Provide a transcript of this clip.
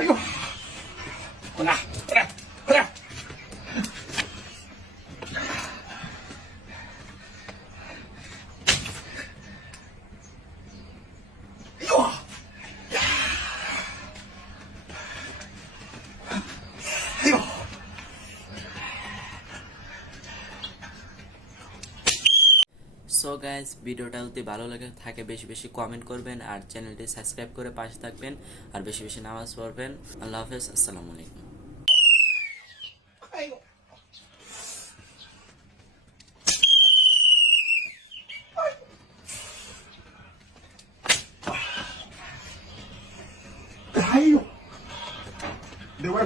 哎呦，过来，过来，快点！哎呦，哎呦！ so guys, ভিডিওটা যদি ভালো লাগে থাকে বেশি বেশি কমেন্ট করবেন আর চ্যানেলটি সাবস্ক্রাইব করে পাশে থাকবেন আর বেশি বেশি নামাজ পড়বেন। আল্লাহ হাফেজ, আসসালামু আলাইকুম।哎呦！哎呦！另外。